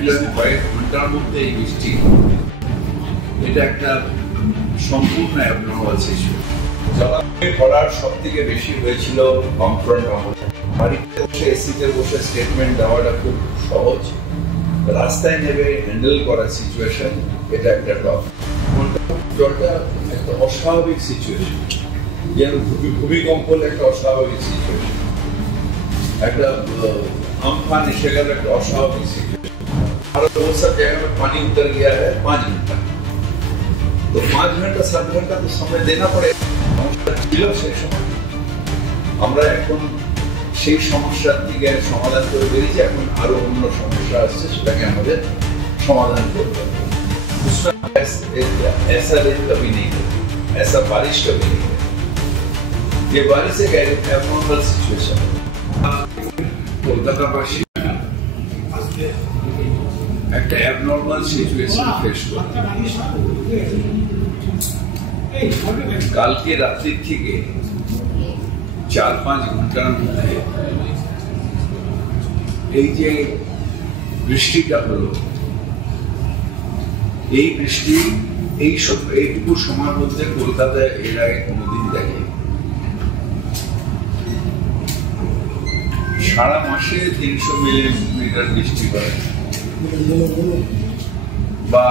কয়েক ঘন্টার মধ্যে এই বৃষ্টি, এটা একটা সম্পূর্ণ অ্যাবনর্মাল সিচুয়েশন। জলাশয় পড়ার সব থেকে বেশি হয়েছিল বামফ্রন্ট আমলে। বাড়িতে বসে এসিতে বসে স্টেটমেন্ট দেওয়াটা খুব সহজ, রাস্তায় নেমে হ্যান্ডেল করার সিচুয়েশন এটা একটা টফ। জলটা একটা অস্বাভাবিক সিচুয়েশন, যেন ভূমিকম্প একটা অস্বাভাবিক সিচুয়েশন, একটা আমফান এসে গেল একটা অস্বাভাবিক সিচুएशन। भारत बहुत सब जगह में पानी उतर गया है 5 घंटा, तो 5 घंटा 7 घंटा तो समय देना पड़ेगा। সমস্যা ছিল সেই সময়, আমরা এখন সেই সমস্যার দিকে সমাধান করে বেরিয়েছি। এখন আরো অন্য সমস্যা আসছে, সেটাকে আমাদের সমাধান করতে হবে। ऐसा दिन कभी नहीं होती, ऐसा बारिश कभी नहीं होती। ये बारिश एक एबनॉर्मल सिचुएशन है। কলকাতাবাসী একটা অ্যাবনর্মাল সিচুয়েশন ফেস করছে। কালকে রাত্রি থেকে 4-5 ঘন্টার মধ্যে এই যে বৃষ্টিটা হলো, এই বৃষ্টি এইটুকু সময়ের মধ্যে কলকাতায় এর আগে কোনোদিন দেখে। সারা মাসে 300 মিলিমিটার বৃষ্টি হয় বা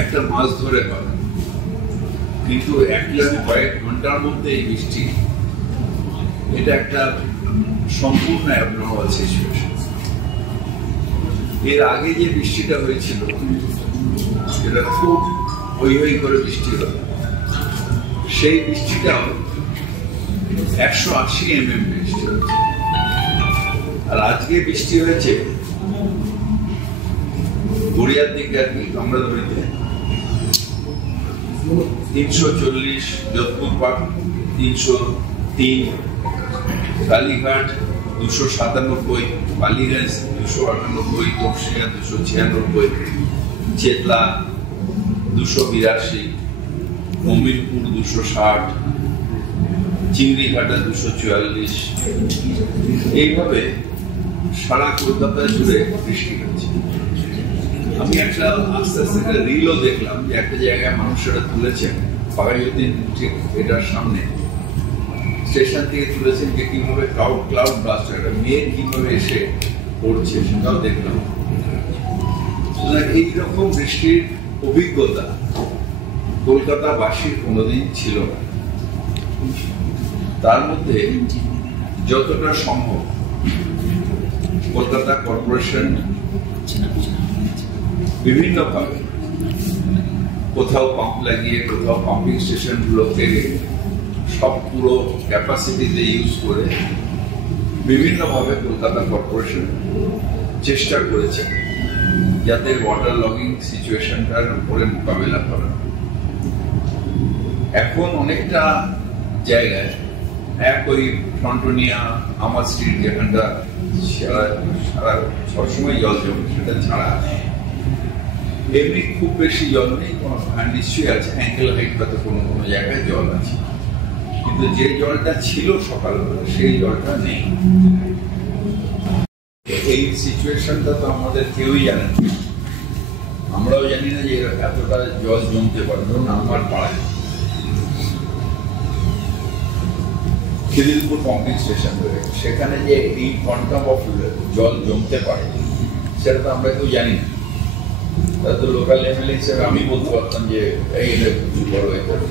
একটা মাস ধরে হয়, কিন্তু কয়েক ঘন্টার মধ্যে এই বৃষ্টি, এটা একটা সম্পূর্ণ অ্যাবনর্মাল সিচুয়েশন। এর আগে যে বৃষ্টিটা হয়েছিল সেটা খুব হই হই করে বৃষ্টি হলো, সেই বৃষ্টিটাও 180 mm বৃষ্টি হয়েছে। আর আজকে বৃষ্টি হয়েছে গড়িয়ার দিকে, আর কি কামরাধুরিতে 340, যোধপুর পার্ক 303, কালীঘাট 297, বালিগঞ্জ 298, তপসিয়া 296, চেতলা 282, মমিনপুর 260, চিংড়িঘাটা 244। এইভাবে সারা কলকাতা জুড়ে বৃষ্টি হচ্ছে। আমি একটা আস্তে আস্তে একটা রিলও দেখলাম যে একটা জায়গায় মানুষেরা তুলেছেন, বাঘাযতীন ঠিক এটার সামনে স্টেশন থেকে তুলেছেন যে কিভাবে ক্লাউড ব্লাস্ট, একটা মেঘ কিভাবে এসে পড়ছে, সেটাও দেখলাম। এইরকম বৃষ্টির অভিজ্ঞতা কলকাতাবাসীর কোনোদিন ছিল না। তার মধ্যে যতটা সম্ভব কলকাতা কর্পোরেশন বিভিন্নভাবে কোথাও পাম্প লাগিয়ে, কোথাও পাম্পিং স্টেশন গুলোকে সব পুরো ক্যাপাসিটিতে ইউজ করে বিভিন্নভাবে কলকাতা কর্পোরেশন চেষ্টা করেছে যাতে ওয়াটার লগিং সিচুয়েশনটার উপরে মোকাবিলা করা। এখন অনেকটা জায়গায় ওই ফ্রন্টোনিয়া, আমার স্ট্রিট, যেখানটা সারা সবসময় জল জমে, সেটা ছাড়া এমনি খুব বেশি জল নেই। কোনো নিশ্চয়ই আছে অ্যাঙ্কেল হাইট বা কোনো কোনো জায়গায় জল আছে, কিন্তু যে জলটা ছিল সকালবেলা সেই জলটা নেই। এই সিচুয়েশনটা তো আমাদের কেউই জানে না, আমরাও জানি না যে এতটা জল জমতে পারে। ধরুন আমার পাড়ায় খিদিরপুর পাম্পিং স্টেশন রয়েছে, সেখানে যে এই কোয়ান্টাম অফ জল জমতে পারে সেটা তো আমরা কেউ জানি না। তাহলে তো লোকাল এমএলএ হিসেবে আমি বলতে পারতাম যে এই কিছু বড় হয়ে পড়ে।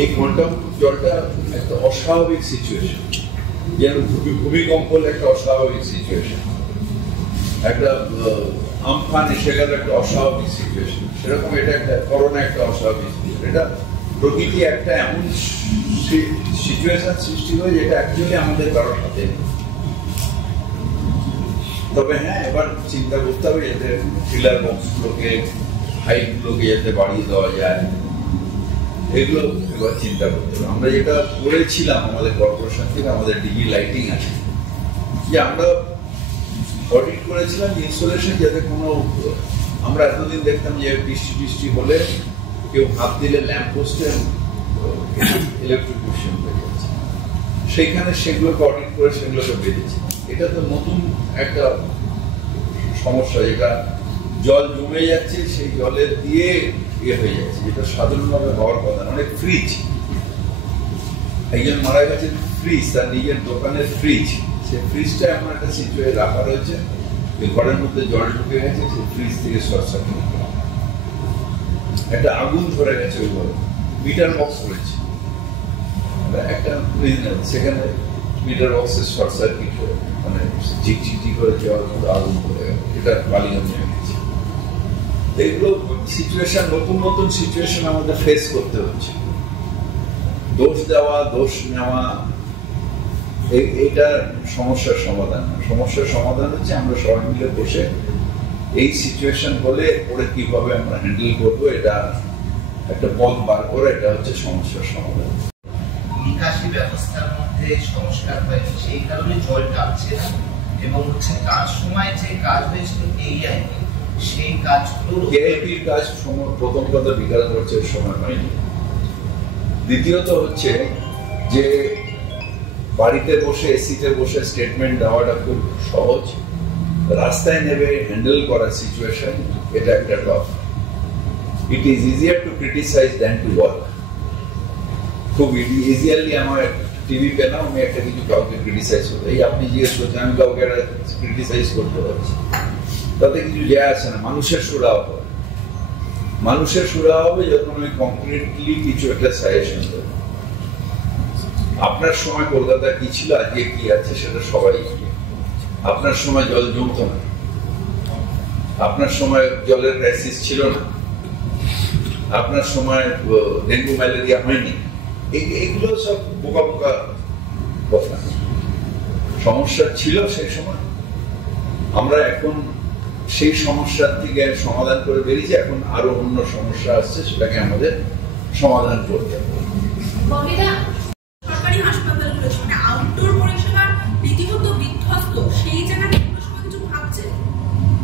এই কোয়ান্টাম জলটা একটা অস্বাভাবিক সিচুয়েশন, যেন ভূমিকম্প একটা অস্বাভাবিক সিচুয়েশন, একটা আমফান এসে গেল একটা অস্বাভাবিক সিচুয়েশন, সেরকম এটা একটা করোনা একটা অস্বাভাবিক সিচুয়েশন। এটা প্রকৃতি একটা এমন সিচুয়েশন সৃষ্টি হয় যেটা অ্যাকচুয়ালি আমাদের কারোর সাথে। তবে হ্যাঁ, এবার চিন্তা করতে হবে যাতে ফিলার বক্সগুলোকে, হাইটগুলোকে যাতে বাড়িয়ে দেওয়া যায়, এগুলো এবার চিন্তা করতে হবে। আমরা যেটা করেছিলাম আমাদের কর্পোরেশন থেকে, আমাদের ডিজি লাইটিং আছে, যে আমরা অডিট করেছিলাম যে ইনস্টলেশন যাতে কোনো, আমরা এতদিন দেখতাম যে বৃষ্টি হলে কেউ হাত দিলে ল্যাম্প পোস্টে ইলেকট্রিকিউশন হয়ে যাচ্ছে, সেইখানে সেগুলোকে অডিট করে সেগুলোকে বেঁধেছি। এটা তো নতুন একটা সমস্যা, যেটা জল জমে যাচ্ছে, সেই জলের দিয়ে হয়ে যাচ্ছে, যেটা সাধারণভাবে হওয়ার কথা। অনেক ফ্রিজ, একজন মারা গেছেন ফ্রিজ, তার নিজের দোকানের ফ্রিজ, সেই ফ্রিজটা এমন একটা সিচুয়েশন রাখা রয়েছে, ঘরের মধ্যে জল ঢুকে গেছে, সেই ফ্রিজ থেকে শর্ট সার্কিট, একটা আগুন ধরে গেছে ওই ঘরে, মিটার বক্স রয়েছে একটা, সেখানে মিটার বক্সের শর্ট সার্কিট হয়ে মানে ঝিকঝিকঝিক করে জল আগুন ধরে গেল, এটা বালিগঞ্জে গেছে। এগুলো সিচুয়েশন, নতুন নতুন সিচুয়েশন আমাদের ফেস করতে হচ্ছে। দোষ দেওয়া, দোষ নেওয়া, এইটা সমস্যার সমাধান না। সমস্যার সমাধান হচ্ছে আমরা সবাই মিলে বসে এই সিচুয়েশন হলে ওরা কিভাবে আমরা হ্যান্ডেল করবো, এটা একটা পথ বার করে, এটা হচ্ছে সমস্যার সমাধান। নিকাশি ব্যবস্থার মধ্যে সংস্কার হয়েছে, সেই কারণে জল টানছে না, এবং হচ্ছে তার সময় যে কাজ হয়েছিল কেইআইপি, সেই কাজগুলো কেআইপির কাজ প্রথম কথা বিকাশ করছে সময় হয়নি। দ্বিতীয়ত হচ্ছে যে বাড়িতে বসে এসিতে বসে স্টেটমেন্ট দেওয়াটা খুব সহজ, রাস্তায় নেমে হ্যান্ডেল করার সিচুয়েশন এটা একটা tough. It is easier to criticise than to work. খুব ইজিয়ারলি আমার টিভি পেলাম, আমি একটা কিছু কাউকে ক্রিটিসাইজ করতে, এই আপনি জিজ্ঞেস করছেন আমি কাউকে একটা ক্রিটিসাইজ করতে পারছি, তাতে কিছু যায় আসে না। মানুষের সুরা হবে, মানুষের সুরা হবে যখন আমি কমপ্লিটলি কিছু একটা সাজেশন দেবো। আপনার সময় কলকাতা কি ছিল, আজকে কি আছে সেটা সবাই, আপনার সময় জল জমতো না, আপনার সময় জলের ক্রাইসিস ছিল না, আপনার সময় ডেঙ্গু ম্যালেরিয়া হয়নি, এগুলো সব বোকা বোকা কথা। সমস্যা ছিল সেই সময়, আমরা এখন সেই সমস্যার থেকে সমাধান করে বেরিয়েছি, এখন আরো অন্য সমস্যা আসছে, সেটাকে আমাদের সমাধান করতে হবে। সরকারি হাসপাতালগুলো মানে আউটডোর পরিষেবা রীতিমতো বিধ্বস্ত, সেই জায়গায় কিছু ভাবছে।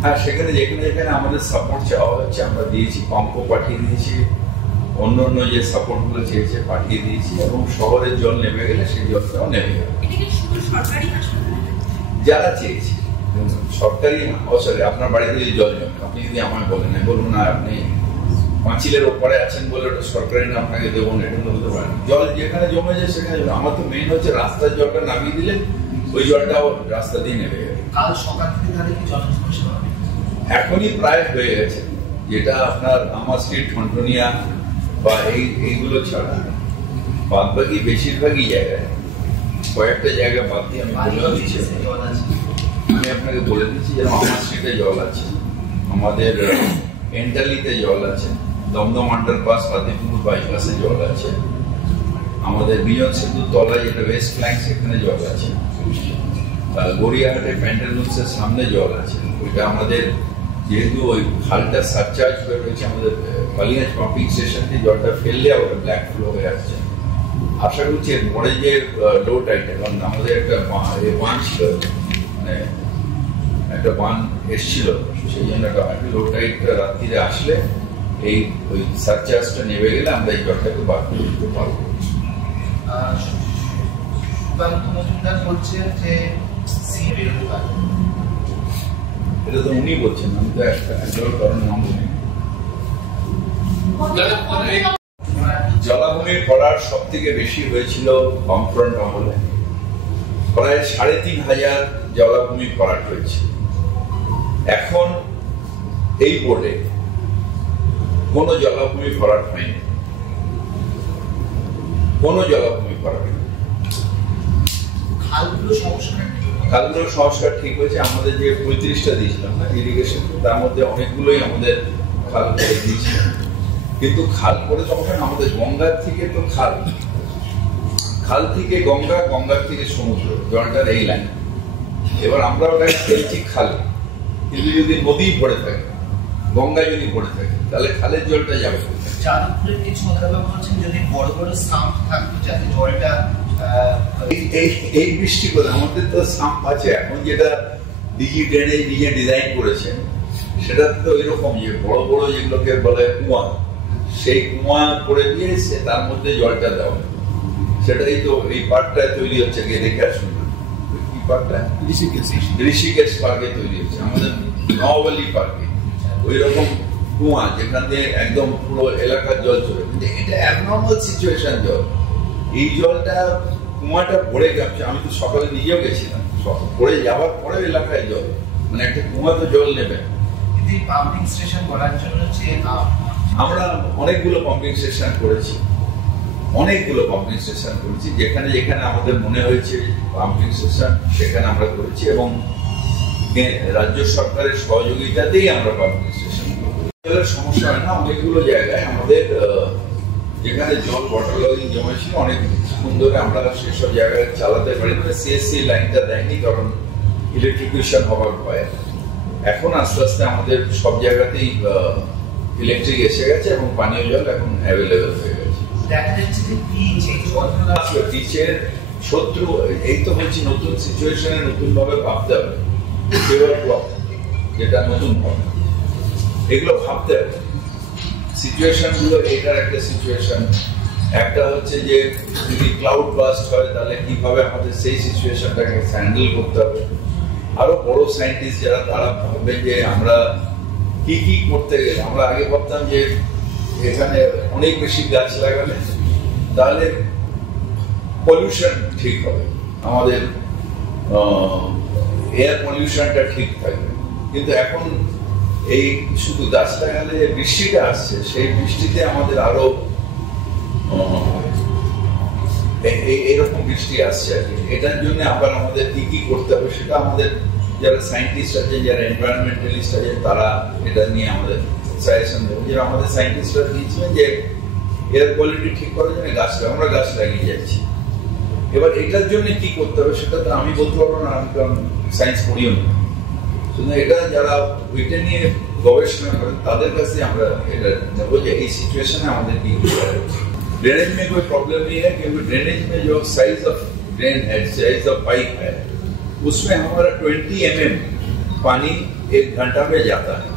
হ্যাঁ, সেখানে যেখানে যেখানে আমাদের সাপোর্ট চাওয়া হচ্ছে আমরা দিয়েছি, পাম্পও পাঠিয়ে দিয়েছি, অন্য অন্য যে সাপোর্ট গুলো চেয়েছে পাঠিয়ে দিয়েছি, এবং শহরের জল নেমে গেলে সেই জলটাও নেমে গেল। সরকারি হাসপাতাল যারা চেয়েছে সরকারি, সরি আপনার বাড়িতে যদি জল জমে, আপনি যদি আমায় বলেন, বলুন না আপনি পাঁচিলের ওপরে আছেন বলে ওটা সরকারি না, আপনাকে দেবো না, এটা বলতে পারেন। জল যেখানে জমে যায় সেখানে, আমার তো মেইন হচ্ছে রাস্তার জলটা নামিয়ে দিলে ওই জলটাও রাস্তা দিয়ে নেমে যাবে। কাল সকাল থেকে তাদের কি জল সমস্যা হবে? এখনই প্রায় হয়ে গেছে, যেটা আপনার আমার স্ট্রিট ঠনটনিয়া বা এইগুলো ছাড়া বাদ বাকি বেশিরভাগই জায়গায়, কয়েকটা জায়গা বাদ দিয়ে আমি আপনাকে বলে দিচ্ছি, যেমন আমার স্ট্রিটে জল আছে, আমাদের এন্টালিতে জল আছে, দমদম আন্ডারপাস ফাতেপুর বাইপাসে জল আছে, আমাদের বিজন সেতুর তলায় যেটা ওয়েস্ট ফ্ল্যাঙ্ক সেখানে জল আছে, গড়িয়াহাটের প্যান্টালুন্সের সামনে জল আছে। ওইটা আমাদের যেহেতু ওই খালটা সারচার্জ হয়ে রয়েছে, আমাদের বালিগঞ্জ পাম্পিং স্টেশন থেকে জলটা ফেললে আবার ব্ল্যাক ফ্লো হয়ে আসছে। আশা করছি এরপরে যে লো টাইড, কারণ আমাদের একটা বান ছিল, মানে একটা বান এসছিল, সেই জন্য একটা লো টাইড রাত্রিরে আসলে এই ওই সারচার্জটা নেমে গেলে আমরা এই জলটাকে বার করে দিতে পারবো। সুকান্ত মজুমদার বলছেন যে সি বেরোতে পারে, এটা তো উনি বলছেন, আমি তো একজন কারণ নাম বলি। জলাভূমি ভরার সব থেকে বেশি হয়েছিল বামফ্রন্ট আমলে, প্রায় ৩৫০০ জলাভূমি ভরাট হয়েছে। এখন এই বোর্ডে কোন জলাভূমি ভরাট হয়নি, কোন জলাভূমি ভরাট হয়নি। খালগুলো সংস্কার ঠিক হয়েছে, আমাদের যে ৩৫টা দিয়েছিলাম না ইরিগেশন, তার মধ্যে অনেকগুলোই আমাদের খাল করে দিয়েছিলাম, কিন্তু খাল করে তখন আমাদের গঙ্গার থেকে তো খাল থেকে গঙ্গা, গঙ্গার থেকে সমুদ্র, জলটার এই লাইন। এবার আমরা ওটাকে ফেলছি খালে, কিন্তু যদি নদী ভরে থাকে, গঙ্গা যদি ভরে থাকে, তাহলে খালের জলটা যাবে। যাদবপুরের কিছু অধ্যাপক বলছেন যদি বড় বড় সাম্প থাকতো যাতে জলটা এই বৃষ্টি করে, আমাদের তো সাম্প আছে এখন, যেটা ডিজি ড্রেনেজ নিজে ডিজাইন করেছেন, সেটা তো এরকম যে বড় বড় যেগুলোকে বলে কুয়া, সেই কুয়া করে দিয়ে তার মধ্যে জলটা দেওয়া, সেটাই তো এই পার্টটা তৈরি হচ্ছে, গিয়ে দেখে আসুন কি পার্কটা ঋষিকেশ পার্কে তৈরি হচ্ছে, আমাদের নওয়ালি পার্কে ওই রকম কুয়া যেখান দিয়ে একদম পুরো এলাকার জল চলে, কিন্তু এটা অ্যাবনর্মাল সিচুয়েশন জল। এই জলটা কুয়াটা ভরে যাচ্ছে, আমি তো সকালে নিজেও গেছিলাম, ভরে যাওয়ার পরে এলাকায় জল, মানে একটা কুয়া তো জল নেবে। পাম্পিং স্টেশন করার জন্য আমরা অনেকগুলো পাম্পিং স্টেশন করেছি, যেখানে যেখানে আমাদের মনে হয়েছে পাম্পিং স্টেশন সেখানে আমরা করেছি, এবং রাজ্য সরকারের সহযোগিতাতেই আমরা পাম্পিং স্টেশন করেছি। জলের সমস্যা হয় না, অনেকগুলো জায়গায় আমাদের যেখানে জল ওয়াটার লগিং জমেছিল অনেকক্ষণ ধরে আমরা সেসব জায়গায় চালাতে পারি না, সিএসসি লাইনটা দেয়নি কারণ ইলেকট্রিফিকেশন হওয়ার ভয়ে। এখন আস্তে আস্তে আমাদের সব জায়গাতেই ইলেকট্রিক এসে গেছে এবং পানীয় জল এখন অ্যাভেলেবেল হয়ে গেছে। দেখা যাচ্ছে যে পিচের শত্রু, এই তো বলছি নতুন সিচুয়েশনে নতুন ভাবে ভাবতে হবে, যেটা নতুন হবে এগুলো ভাবতে হবে। সিচুয়েশন গুলো এটার একটা সিচুয়েশন, একটা হচ্ছে যে যদি ক্লাউড বাস্ট হয় তাহলে কিভাবে আমাদের সেই সিচুয়েশনটাকে হ্যান্ডেল করতে হবে। আরো বড় সায়েন্টিস্ট যারা তারা ভাববেন যে আমরা কি কি করতে গেলে, আমরা আগে ভাবতাম যে এখানে অনেক বেশি গাছ লাগালে তাহলে পলিউশন ঠিক হবে, আমাদের এয়ার পলিউশনটা ঠিক থাকবে, কিন্তু এখন এই শুধু গাছ লাগালে বৃষ্টিটা আসছে, সেই বৃষ্টিতে আমাদের আরো এরকম বৃষ্টি আসছে আর কি। এটার জন্য আবার আমাদের কি কি করতে হবে সেটা আমাদের যারা সায়েন্টিস্ট আছেন, যারা এনভায়রনমেন্টালিস্ট আছেন, তারা এটা নিয়ে আমাদের সাজেশন দেবেন। যারা আমাদের সায়েন্টিস্টরা দিয়েছিলেন যে এয়ার কোয়ালিটি ঠিক করার জন্য আমরা গাছ লাগিয়ে যাচ্ছি। এবার এটার জন্য কি করতে হবে সেটা তো আমি বলতে পারবো না, আমি কারণ সায়েন্স পড়িও না, শুধু এটা যারা ওইটা নিয়ে গবেষণা করেন তাদের কাছে আমরা এটা নেবো যে এই सिचुएशन আমাদের কি করতে হবে। ड्रेनेज में कोई प्रॉब्लम नहीं है, क्योंकि ड्रेनेज में जो साइज ऑफ ड्रेन है, साइज ऑफ पाइप है, उसमें हमारा 20 mm पानी 1 घंटा में जाता है।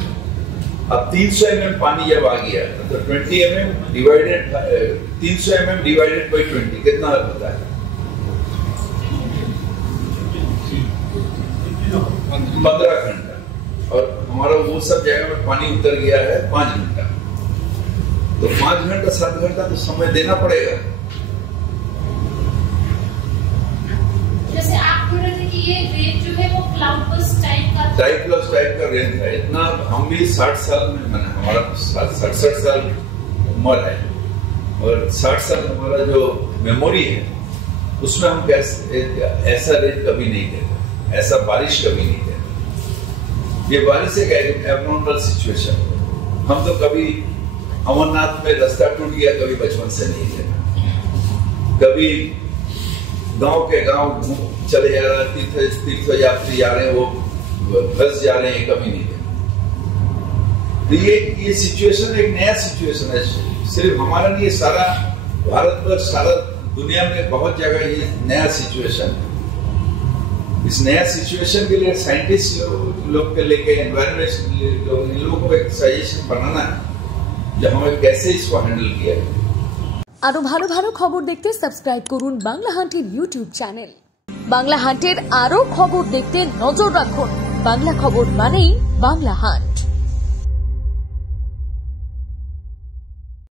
अब 300 mm पानी जब आ गया तो 20 mm divided 300 mm divided by 20 कितना होता है? 15 घंटा, और हमारा वो सब जगह में पानी उतर गया है 5 घंटा, तो 5 घंटा 7 घंटा तो समय देना पड़ेगा। जैसे आप बोल रहे थे कि ये रेन जो है वो क्लाउड बस्ट टाइप का रेन था। इतना हम भी 60 साल में, मैंने हमारा 67 साल उम्र है, और 60 साल हमारा जो मेमोरी है उसमें हम ऐसा रेन कभी नहीं देते, ऐसा बारिश कभी नहीं देते। ये बारिश एक एबनॉर्मल सिचुएशन। हम तो कभी अमरनाथ में रास्ता टूट गया, कभी बचपन से नहीं देखा, कभी गांव के गांव चले जा रहा, तीर्थ यात्री जा रहे हैं, वो फंस जा रहे हैं, कभी नहीं देखा। तो ये सिचुएशन एक नया सिचुएशन है, सिर्फ हमारा नहीं, सारा भारतवर्ष, सारा दुनिया में बहुत जगह ये नया सिचुएशन है। इस नया सिचुएशन के लिए साइंटिस्ट लोग के लेके एनवायरमेंट लोग, इन लोगों को एक सजेशन बनाना है যে আমরা कैसे इसको हैंडल किया है। আরো ভালো ভালো খবর দেখতে সাবস্ক্রাইব করুন বাংলা হান্টের ইউটিউব চ্যানেল। বাংলা হান্টের আরো খবর দেখতে নজর রাখুন। বাংলা খবর মানেই বাংলা হান্ট।